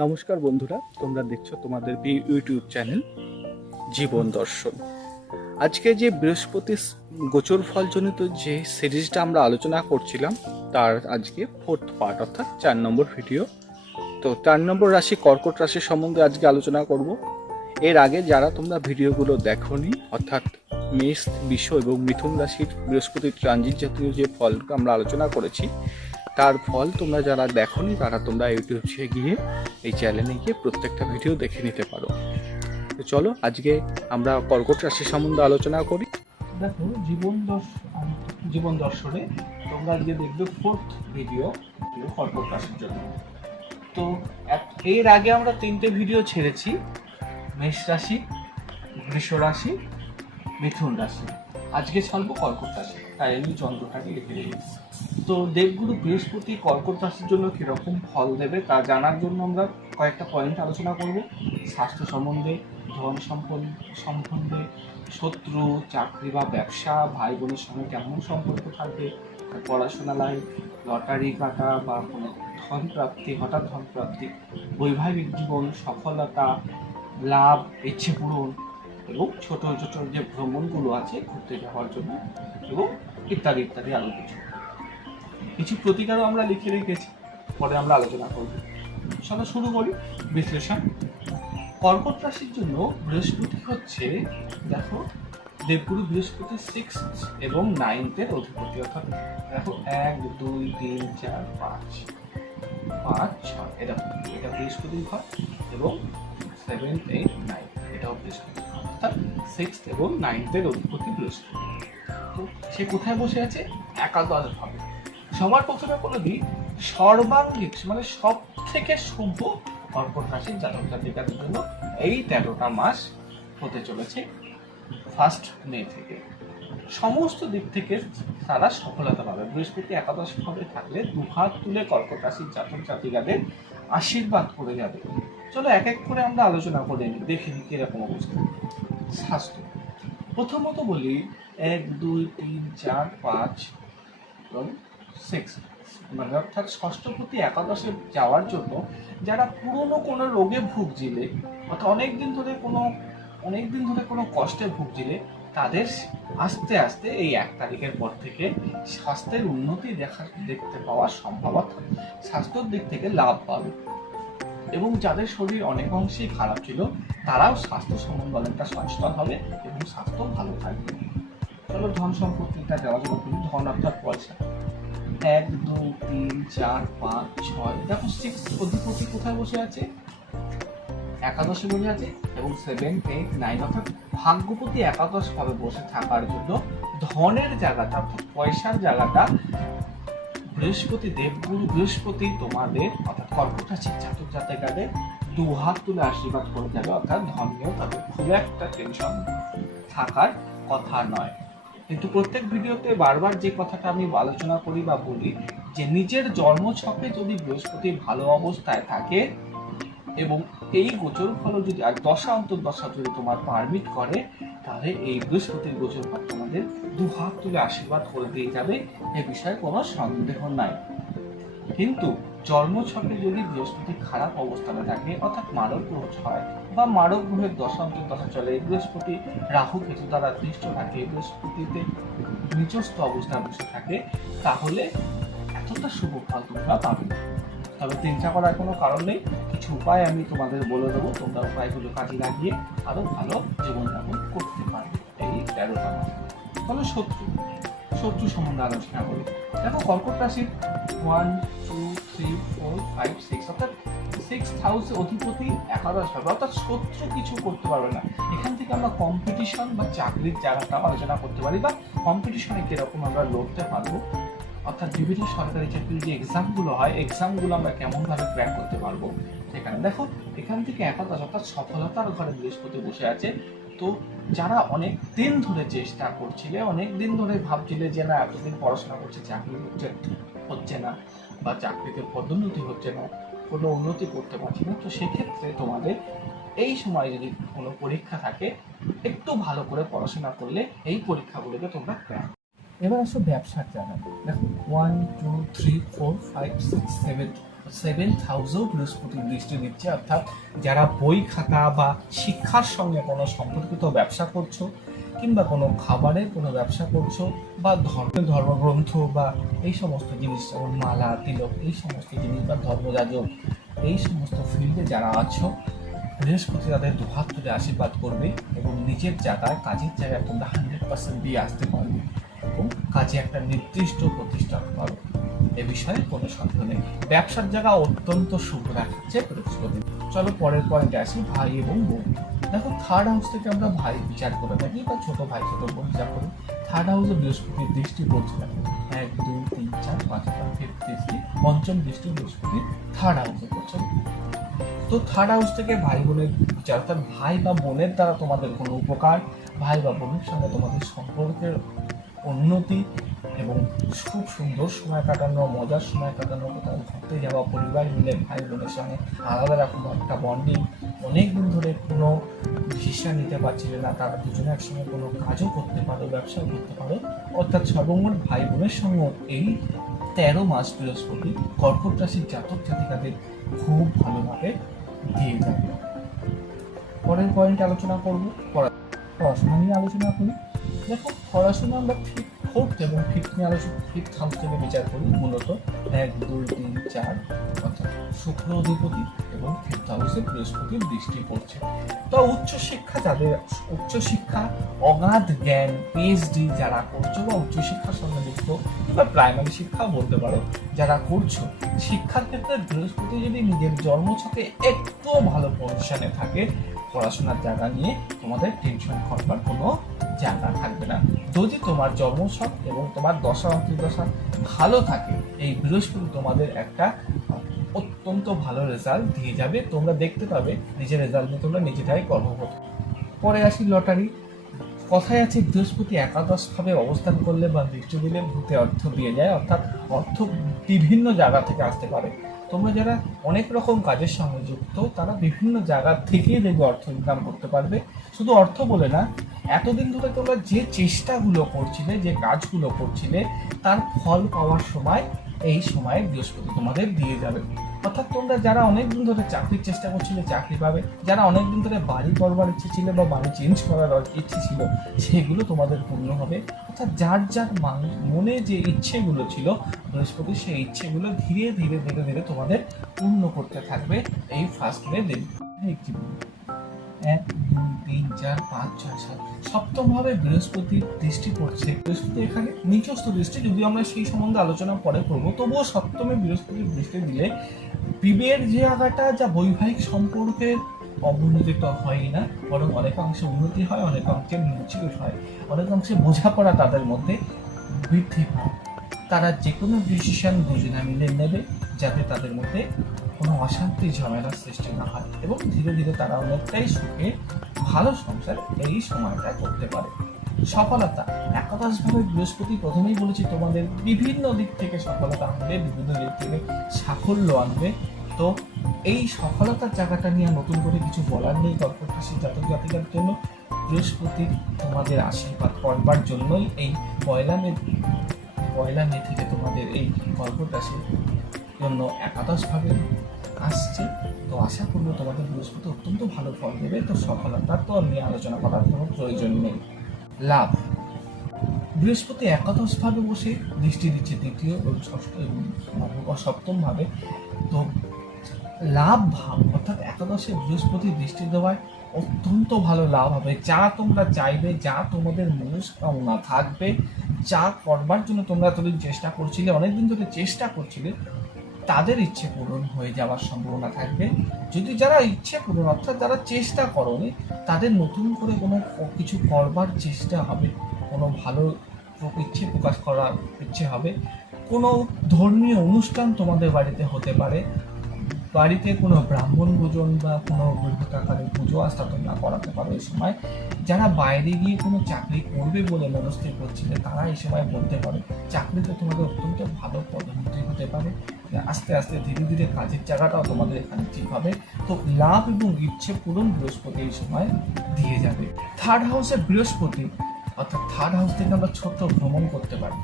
নমস্কার বন্ধুরা, তোমরা দেখছ তোমাদের ইউটিউব চ্যানেল জীবন দর্শন। আজকে যে বৃহস্পতি গোচর ফলজনিত যে সিরিজটা আমরা আলোচনা করছিলাম, তার আজকে ফোর্থ পার্ট অর্থাৎ চার নম্বর ভিডিও তো চার নম্বর রাশি কর্কট রাশি সম্বন্ধে আজকে আলোচনা করব। এর আগে যারা তোমরা ভিডিওগুলো দেখোনি, অর্থাৎ মেষ বিশ্ব এবং মিথুন রাশির বৃহস্পতি ট্রানজিট জাতীয় যে ফল আমরা আলোচনা করেছি, তার ফল তোমরা যারা দেখোনি, তারা তোমরা ইউটিউব ইউটিউবে গিয়ে এই চ্যানেলে গিয়ে প্রত্যেকটা ভিডিও দেখে নিতে পারো। তো চলো, আজকে আমরা কর্কট রাশি সম্বন্ধে আলোচনা করি। দেখো, জীবন দর্শন জীবন দর্শনে তোমরা আজকে দেখবে ফোর্থ ভিডিও কর্কট রাশির জন্য। তো এর আগে আমরা তিনটে ভিডিও ছেড়েছি, মেষ রাশি বৃষ রাশি মিথুন রাশি। আজকে ছাড়বো কর্কট রাশি, তাই আমি চন্দ্রটাকে লিখে রেখেছি তো দেবগুরু বৃহস্পতি কর্কট রাশির জন্য কীরকম ফল দেবে তা জানার জন্য আমরা কয়েকটা পয়েন্ট আলোচনা করব। স্বাস্থ্য সম্বন্ধে, ধন সম্পদ সম্বন্ধে, শত্রু, চাকরি বা ব্যবসা ভাই বোনের সঙ্গে কেমন সম্পর্ক থাকবে পড়াশোনা লাইফ লটারি কাটা বা কোনো ধন প্রাপ্তি হঠাৎ ধন প্রাপ্তি বৈবাহিক জীবন, সফলতা, লাভ, ইচ্ছে পূরণ এবং ছোট ছোট যে ভ্রমণগুলো আছে ঘুরতে যাওয়ার জন্য এবং ইত্যাদি ইত্যাদি আরও কিছু। কিছু প্রতিকারও আমরা লিখে রেখেছি, পরে আমরা আলোচনা করব। চলো শুরু করি বিশ্লেষণ। কর্কট রাশির জন্য বৃহস্পতি হচ্ছে, দেখো, দেবগুরু বৃহস্পতি সিক্স এবং নাইনথের অধিপতি, অর্থাৎ দেখো, এক, দুই, তিন, চার, পাঁচ। পাঁচ, ছয়, এটা এটা বৃহস্পতি ঘর এবং সেভেন এইট নাইন এটাও বৃহস্পতি অর্থাৎ সিক্স এবং নাইনথের অধিপতি বৃহস্পতি তো সে কোথায় বসে আছে? একাদশ ভাবে। সবার প্রথমে বলে দিই সর্বাঙ্গিক মানে সব থেকে শুভ কর্কট রাশির জাতক জাতিকাদের জন্য এই তেরোটা মাস হতে চলেছে ফার্স্ট মে থেকে। সমস্ত দিক থেকে তারা সফলতা পাবে। বৃহস্পতি একাদশ ভাবে থাকলে দুহাত তুলে কর্কট রাশির জাতক জাতিকাদের আশীর্বাদ করে যাবে। চলো এক এক করে আমরা আলোচনা করে নিই দেখে নিই কীরকম অবস্থা। স্বাস্থ্য। প্রথমত বলি, এক, দুই, তিন, চার, পাঁচ, এবং সিক্স মানে অর্থাৎ ষষ্ঠ প্রতি একাদশে যাওয়ার জন্য যারা পুরনো কোনো রোগে ভুগছিলে, অর্থাৎ অনেক দিন ধরে কোনো অনেক দিন ধরে কোনো কষ্টে ভুগছিলে, তাদের আস্তে আস্তে এই এক তারিখের পর থেকে স্বাস্থ্যের উন্নতি দেখা, দেখতে পাওয়ার সম্ভাবনা স্বাস্থ্যের দিক থেকে লাভ পাবে। এবং যাদের শরীর অনেক অংশেই খারাপ ছিল, তারাও স্বাস্থ্য অনেকটা সচেতন হবে এবং স্বাস্থ্য ভালো থাকবে। চলো ধন সম্পত্তিটা যাওয়া যাবে ধন অর্থাৎ পয়সা। এক, দুই, তিন, চার, পাঁচ, ছয়। দেখো সিক্স অধিপতি কোথায় বসে আছে? একাদশে বসে আছে এবং সেভেন এইট নাইন অর্থাৎ ভাগ্যপতি একাদশ ভাবে বসে থাকার জন্য ধনের জায়গাটা, অর্থাৎ পয়সার জায়গাটা বৃহস্পতি দেবগুরু বৃহস্পতি তোমাদের, অর্থাৎ কর্কট রাশির জাতক জাতিকাদের দু হাত তুলে আশীর্বাদ করে যাবে, অর্থাৎ নিয়েও তাদের খুব একটা টেনশন থাকার কথা নয়। কিন্তু প্রত্যেক ভিডিওতে বারবার যে কথাটা আমি আলোচনা করি বা বলি, যে নিজের জন্মছকে যদি বৃহস্পতি ভালো অবস্থায় থাকে এবং এই গোচর ফল যদি, আর দশা অন্তর্দশা যদি তোমার পারমিট করে তাহলে এই বৃহস্পতির গোচর ফল তোমাদের দু হাত তুলে আশীর্বাদ করে দিয়ে যাবে, এ বিষয়ে কোনো সন্দেহ নাই। কিন্তু জন্মছকে যদি বৃহস্পতি খারাপ অবস্থানে থাকে, অর্থাৎ মারক গ্রহ হয় বা মারক গ্রহের দশান্তর দশা চলে, বৃহস্পতি রাহু কেতু দ্বারা দৃষ্ট থাকে, বৃহস্পতিতে নিচস্থ অবস্থায় বসে থাকে, তাহলে এতটা শুভ ফল তোমরা পাবে। তবে চিন্তা করার কোনো কারণ নেই। কিছু উপায় আমি তোমাদের বলে দেবো। তোমরা উপায়গুলো কাজে লাগিয়ে আরও ভালো জীবনযাপন করতে তেরোটা মাস তাহলে শত্রু শত্রু সম্বন্ধে আলোচনা করি দেখো কর্কট রাশির one two three four five six অর্থাৎ সিক্স হাউস অধিপতি একাদশ হবে। অর্থাৎ শত্রু কিছু করতে পারবে না। এখান থেকে আমরা কম্পিটিশন বা চাকরির জায়গাটাও আলোচনা করতে পারি বা কম্পিটিশনে কীরকম আমরা লড়তে পারব। অর্থাৎ বিভিন্ন সরকারি চাকরির যে এক্সামগুলো হয় এক্সামগুলো আমরা কেমনভাবে ক্র্যাক করতে পারব সেখানে। দেখো, এখান থেকে একাদশ অর্থাৎ সফলতার ঘরে বৃহস্পতি বসে আছে তো যারা অনেক দিন ধরে চেষ্টা করছিলে, অনেক দিন ধরে ভাবছিলে যে না, এতদিন পড়াশোনা করছে, চাকরি হচ্ছে হচ্ছে না বা চাকরিতে পদোন্নতি হচ্ছে না, কোনো উন্নতি করতে পারছি না, তো সেক্ষেত্রে তোমাদের এই সময় যদি কোনো পরীক্ষা থাকে, একটু ভালো করে পড়াশোনা করলে এই পরীক্ষাগুলোকে তোমরা ক্র্যাক এবার আসো ব্যবসার জায়গা দেখো one two three four five six seven seventh হাউসেও বৃহস্পতির দৃষ্টি দিচ্ছে অর্থাৎ যারা বই খাতা বা শিক্ষার সঙ্গে কোনো সম্পর্কিত ব্যবসা করছ কিংবা কোনো খাবারের কোনো ব্যবসা করছ বা ধর্ম, ধর্মগ্রন্থ বা এই সমস্ত জিনিস, যেমন মালা, তিলক, এই সমস্ত জিনিস বা ধর্মযাজক, এই সমস্ত ফিল্ডে যারা আছো, বৃহস্পতি তাদের দুহাত তুলে আশীর্বাদ করবে এবং নিজের জায়গায়, কাজের জায়গায় তোমরা হান্ড্রেড পার্সেন্ট দিয়ে আসতে পারবে এবং কাজে একটা নির্দিষ্ট প্রতিষ্ঠা পারো এ বিষয়ে কোনো সন্দেহ নেই। ব্যবসার জায়গা অত্যন্ত শুভ দেখাচ্ছে বৃহস্পতি। চলো পরের পয়েন্টে আসি, ভাই এবং বোন। দেখো থার্ড হাউস থেকে আমরা ভাই বিচার করে থাকি বা ছোট ভাই, ছোট বোন বিচার করি। থার্ড হাউসে বৃহস্পতির দৃষ্টি পড়ছে দেখো এক, দুই, তিন, চার, পাঁচ ফিফথ দৃষ্টি পঞ্চম দৃষ্টি বৃহস্পতির থার্ড হাউসে পড়ছে। তো থার্ড হাউস থেকে ভাই বোনের বিচার, অর্থাৎ ভাই বা বোনের দ্বারা তোমাদের কোনো উপকার, ভাই বা বোনের সঙ্গে তোমাদের সম্পর্কের উন্নতি এবং খুব সুন্দর সময় কাটানো, মজার সময় কাটানো, কোথাও ঘুরতে যাওয়া, পরিবার মিলে ভাই বোনের সঙ্গে আলাদা রকম একটা বন্ডিং অনেক দিন ধরে কোনো ডিসিশন নিতে পারছিলে না। তারা দুজনে একসঙ্গে কোনো কাজও করতে পারো, ব্যবসাও করতে পারো। অর্থাৎ সর্বমোট ভাই বোনের সঙ্গে এই তেরো মাস বৃহস্পতি কর্কট রাশির জাতক জাতিকাদের খুব ভালোভাবে দিয়ে যাবে পরের পয়েন্ট আলোচনা করব, পড়া- পড়াশোনা নিয়ে আলোচনা করি। দেখো, পড়াশোনা আমরা ঠিক ফোর্থ এবং ফিফথ নিয়ে আলোচনা হাউস থেকে বিচার করি, মূলত এক, দুই, তিন, চার, অর্থাৎ শুক্র অধিপতি এবং ফিফথ হাউসে বৃহস্পতির দৃষ্টি পড়ছে। তো উচ্চশিক্ষা যাদের, উচ্চশিক্ষা, অগাধ জ্ঞান পিএইচডি যারা করছ বা উচ্চশিক্ষার সঙ্গে যুক্ত, কিংবা প্রাইমারি শিক্ষা বলতে পারো যারা করছ, শিক্ষার ক্ষেত্রে বৃহস্পতি যদি নিজের জন্মছকে একটু ভালো পজিশনে থাকে পড়াশোনার জায়গা নিয়ে তোমাদের টেনশন করবার কোনো জায়গা থাকবে না। যদি তোমার জন্মছক এবং তোমার দশা অন্তর্দশা ভালো থাকে, এই বৃহস্পতি তোমাদের একটা অত্যন্ত ভালো রেজাল্ট দিয়ে যাবে। তোমরা দেখতে পাবে নিজের রেজাল্ট নিয়ে তোমরা নিজেরাই গর্ববোধ পরে আসি লটারি কথায় আছে, বৃহস্পতি একাদশভাবে অবস্থান করলে বা দৃষ্টি দিলে ভূতে অর্থ দিয়ে যায়, অর্থাৎ অর্থ বিভিন্ন জায়গা থেকে আসতে পারে। তোমরা যারা অনেক রকম কাজের সঙ্গে যুক্ত, তারা বিভিন্ন জায়গা থেকেই দেখবে অর্থ ইনকাম করতে পারবে। শুধু অর্থ বলে না, এতদিন ধরে তোমরা যে চেষ্টাগুলো করছিলে, যে কাজগুলো করছিলে, তার ফল পাওয়ার সময় এই সময়ে বৃহস্পতি তোমাদের দিয়ে যাবে অর্থাৎ তোমরা যারা অনেকদিন ধরে চাকরির চেষ্টা করছিলে, চাকরি পাবে, যারা অনেকদিন ধরে বাড়ি করবার ইচ্ছে ছিল বা বাড়ি চেঞ্জ করার ইচ্ছে ছিল, সেগুলো তোমাদের পূর্ণ হবে অর্থাৎ যার যার মনে যে ইচ্ছেগুলো ছিল, বৃহস্পতি সেই ইচ্ছেগুলো ধীরে ধীরে ধীরে ধীরে তোমাদের পূর্ণ করতে থাকবে এই ফার্স্ট ডে দেব বলব? এক, দুই, তিন, চার, পাঁচ, ছয়, সাত, সপ্তম ভাবে বৃহস্পতির দৃষ্টি পড়ছে। বৃহস্পতি এখানে নিচস্থ দৃষ্টি যদি আমরা সেই সম্বন্ধে আলোচনা পরে করব তবুও সপ্তমে বৃহস্পতির দৃষ্টি দিলে বিবের যে আগাটা যা বৈবাহিক সম্পর্কের অবনতি তো হয়ই না, বরং অনেকাংশে উন্নতি হয়, অনেকাংশে মিউচুয়াল হয়, অনেকাংশে বোঝাপড়া তাদের মধ্যে বৃদ্ধি পায়। তারা যে কোনো ডিসিশন দুজনে মিলে নেবে, যাতে তাদের মধ্যে কোনো অশান্তি ঝামেলার সৃষ্টি না হয় এবং ধীরে ধীরে তারা অনেকটাই সুখে ভালো সংসার এই সময়টা করতে পারে। সফলতা একাদশভাবে বৃহস্পতি প্রথমেই বলেছি তোমাদের বিভিন্ন দিক থেকে সফলতা আনবে, বিভিন্ন দিক থেকে সাফল্য আনবে। তো এই সফলতার জায়গাটা নিয়ে নতুন করে কিছু বলার নেই কর্কট রাশি জাতক জাতিকার জন্য। বৃহস্পতি তোমাদের আশীর্বাদ করবার জন্যই এই পয়লা মে পয়লা মে থেকে তোমাদের এই কর্কট রাশির জন্য একাদশভাবে আসছে। তো আশা করব তোমাদের বৃহস্পতি অত্যন্ত ভালো ফল দেবে। তো সফলতার তো আমি আলোচনা করার কোনো প্রয়োজন নেই। লাভ। বৃহস্পতি একাদশভাবে বসে দৃষ্টি দিচ্ছে ষষ্ঠ এবং নবম ও সপ্তম ভাবে। তো লাভ ভাব, অর্থাৎ একাদশে বৃহস্পতি দৃষ্টি দেওয়ায় অত্যন্ত ভালো লাভ হবে। যা তোমরা চাইবে, যা তোমাদের মনস্কামনা থাকবে, যা করবার জন্য তোমরা এতদিন চেষ্টা করছিলে, অনেকদিন ধরে চেষ্টা করছিলে তাদের ইচ্ছে পূরণ হয়ে যাওয়ার সম্ভাবনা থাকবে। যদি যারা ইচ্ছে পূরণ, অর্থাৎ যারা চেষ্টা করনি, তাদের নতুন করে কোনো কিছু করবার চেষ্টা হবে, কোনো ভালো ইচ্ছে প্রকাশ করার ইচ্ছে হবে। কোনো ধর্মীয় অনুষ্ঠান তোমাদের বাড়িতে হতে পারে বাড়িতে কোনো ব্রাহ্মণ ভোজন বা কোনো আকারে পুজো আস্থা তোমরা করাতে পারো এই সময়। যারা বাইরে গিয়ে কোনো চাকরি করবে বলে মনস্থির করছিলে, তারা এই সময় বলতে পারে চাকরিতে তোমাদের অত্যন্ত ভালো পদোন্নতি হতে পারে। আস্তে আস্তে ধীরে ধীরে কাজের জায়গাটাও তোমাদের এখানে ঠিক হবে। তো লাভ এবং ইচ্ছে পূরণ বৃহস্পতি এই সময় দিয়ে যাবে। থার্ড হাউসে বৃহস্পতি, অর্থাৎ থার্ড হাউস থেকে আমরা ছোট্ট ভ্রমণ করতে পারি।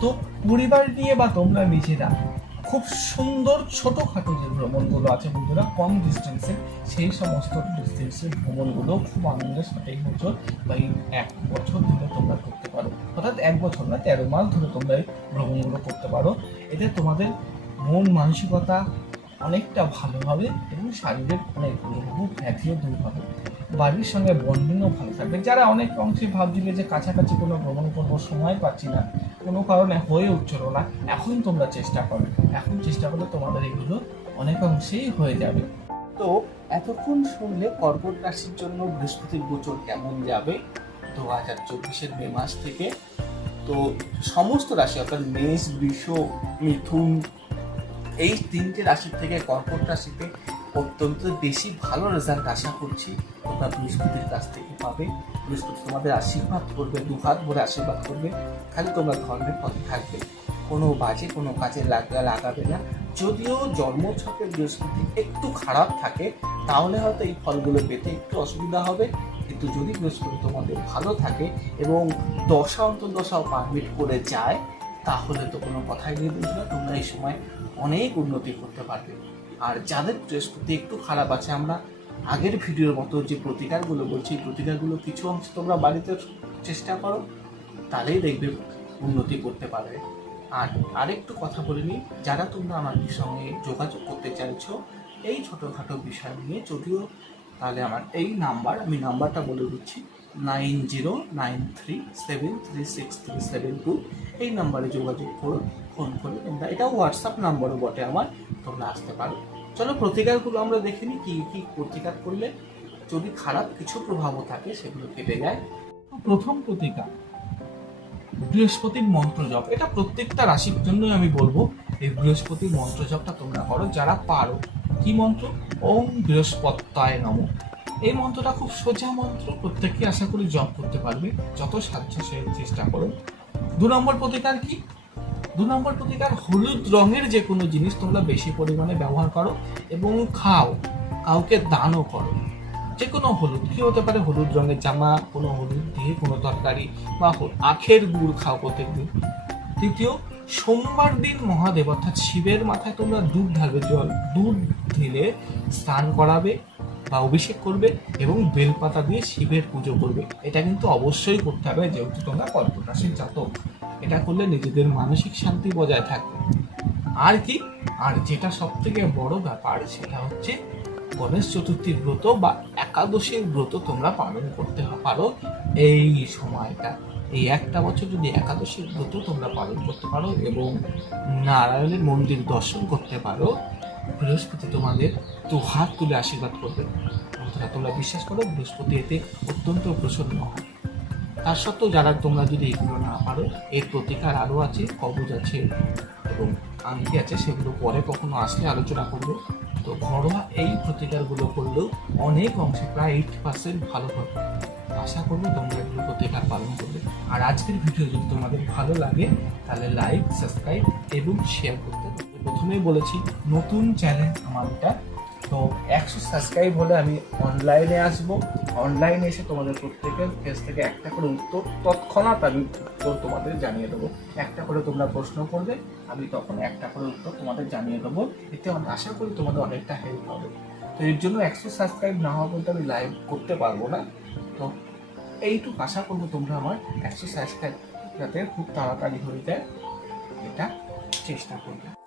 তো পরিবার নিয়ে বা তোমরা নিজেরা খুব সুন্দর ছোটোখাটো যে ভ্রমণগুলো আছে বন্ধুরা, কম ডিস্টেন্সে সেই সমস্ত ডিস্টেন্সের ভ্রমণগুলো খুব আনন্দের সাথে বছর বা এই এক বছর ধরে তোমরা করতে পারো। অর্থাৎ এক বছর না, তেরো মাস ধরে তোমরা এই ভ্রমণগুলো করতে পারো। এতে তোমাদের মন মানসিকতা অনেকটা ভালো হবে এবং শারীরিক অনেক রোগ ব্যাধিও দূর হবে। বাড়ির সঙ্গে বন্ডিংও ভালো থাকবে। যারা অনেক অংশে ভাবছিলে যে কাছাকাছি কোনো ভ্রমণ করব, সময় পাচ্ছি না কোনো কারণে হয়ে উঠছিল না। এখন তোমরা চেষ্টা করো। এখন চেষ্টা করলে তোমাদের এগুলো অনেকাংশেই হয়ে যাবে। তো এতক্ষণ শুনলে কর্কট রাশির জন্য বৃহস্পতির গোচর কেমন যাবে? দু হাজার চব্বিশের মে মাস থেকে। তো সমস্ত রাশি অর্থাৎ মেষ, বৃষ, মিথুন, এই তিনটে রাশির থেকে কর্কট রাশিতে অত্যন্ত বেশি ভালো রেজাল্ট আশা করছি তোমরা বৃহস্পতির কাছ থেকে পাবে। বৃহস্পতি তোমাদের আশীর্বাদ করবে দু হাত ভরে আশীর্বাদ করবে। খালি তোমরা ধর্মের পথে থাকবে। কোনো বাজে, কোনো কাজে লাগা, লাগাবে না। যদিও জন্মছকে বৃহস্পতি একটু খারাপ থাকে, তাহলে হয়তো এই ফলগুলো পেতে একটু অসুবিধা হবে। কিন্তু যদি বৃহস্পতি তোমাদের ভালো থাকে এবং দশা অন্তর্দশাও পারমিট করে যায়, তাহলে তো কোনো কথাই নেই বুঝলে তোমরা এই সময় অনেক উন্নতি করতে পারবে। আর যাদের বৃহস্পতি একটু খারাপ আছে, আমরা আগের ভিডিওর মতো যে প্রতিকারগুলো বলছি প্রতিকারগুলো কিছু অংশ তোমরা বাড়িতে চেষ্টা করো, তাহলেই দেখবে উন্নতি করতে পারবে। আর আরেকটু কথা বলে নিই, যারা তোমরা আমার সঙ্গে যোগাযোগ করতে চাইছো, এই ছোটোখাটো বিষয় নিয়ে, যদিও তাহলে আমার এই নাম্বার, আমি নাম্বারটা বলে দিচ্ছি, nine zero nine three seven three six three seven two, এই নাম্বারে যোগাযোগ করো, ফোন করে তোমরা, এটা হোয়াটসঅ্যাপ নাম্বারও বটে আমার, তোমরা আসতে পারো। চলো প্রতিকারগুলো আমরা দেখে নিই, কী কী প্রতিকার করলে যদি খারাপ কিছু প্রভাবও থাকে, সেগুলো কেটে যায়। প্রথম প্রতিকার, বৃহস্পতির মন্ত্র জপ। এটা প্রত্যেকটা রাশির জন্যই আমি বলব, এই বৃহস্পতির মন্ত্র জপটা তোমরা করো, যারা পারো। কি মন্ত্র? ওম বৃহস্পত্যায় নম। এই মন্ত্রটা খুব সোজা মন্ত্র প্রত্যেকে আশা করি জপ করতে পারবে, যত সাহায্য চেষ্টা করো। দু নম্বর প্রতিকার কি? দু নম্বর প্রতিকার, হলুদ রঙের যে কোনো জিনিস তোমরা বেশি পরিমাণে ব্যবহার করো এবং খাও, কাউকে দানও করো। যে কোনো হলুদ, কি হতে পারে? হলুদ রঙের জামা, কোনো হলুদ দিয়ে কোনো তরকারি বা আখের গুড় খাও প্রত্যেক দিন তৃতীয়, সোমবার দিন মহাদেব, অর্থাৎ শিবের মাথায় তোমরা দুধ ঢালবে, জল, দুধ ঢেলে স্নান করাবে বা অভিষেক করবে এবং বেলপাতা দিয়ে শিবের পুজো করবে। এটা কিন্তু অবশ্যই করতে হবে, যেহেতু তোমরা রাশির জাতক। এটা করলে নিজেদের মানসিক শান্তি বজায় থাকবে। আর কি? আর যেটা সব থেকে বড় ব্যাপার সেটা হচ্ছে গণেশ চতুর্থীর ব্রত বা একাদশীর ব্রত তোমরা পালন করতে পারো এই সময়টা। এই একটা বছর যদি একাদশীর ব্রত তোমরা পালন করতে পারো এবং নারায়ণের মন্দির দর্শন করতে পারো, বৃহস্পতি তোমাদের দু হাত তুলে আশীর্বাদ করবে। তোমরা বিশ্বাস করো, বৃহস্পতি এতে অত্যন্ত প্রসন্ন হয় তার সত্ত্বেও যারা তোমরা যদি এগুলো না পারো, এর প্রতিকার আরও আছে, কবজ আছে এবং আংটি আছে, সেগুলো পরে কখনো আসলে আলোচনা করব। তো ঘরোয়া এই প্রতিকারগুলো করলেও অনেক অংশে প্রায় এইট পার্সেন্ট ভালো হবে। আশা করব তোমরা এগুলো প্রতিকার পালন করবে। আর আজকের ভিডিও যদি তোমাদের ভালো লাগে, তাহলে লাইক সাবস্ক্রাইব এবং শেয়ার করতে প্রথমেই বলেছি, নতুন চ্যানেল আমার এটা তো একশো সাবস্ক্রাইব হলে আমি অনলাইনে আসব। অনলাইনে এসে তোমাদের প্রত্যেকের ফেস থেকে একটা করে উত্তর তৎক্ষণাৎ আমি উত্তর তোমাদের জানিয়ে দেবো। একটা করে তোমরা প্রশ্ন করবে, আমি তখন একটা করে উত্তর তোমাদের জানিয়ে দেবো। এতে আশা করি তোমাদের অনেকটা হেল্প হবে। তো এর জন্য একশো সাবস্ক্রাইব না হওয়া পর্যন্ত আমি লাইভ করতে পারব না। তো এইটুকু আশা করব তোমরা আমার একশো সাবস্ক্রাইব যাতে খুব তাড়াতাড়ি হয়ে যায়, এটা চেষ্টা করবে।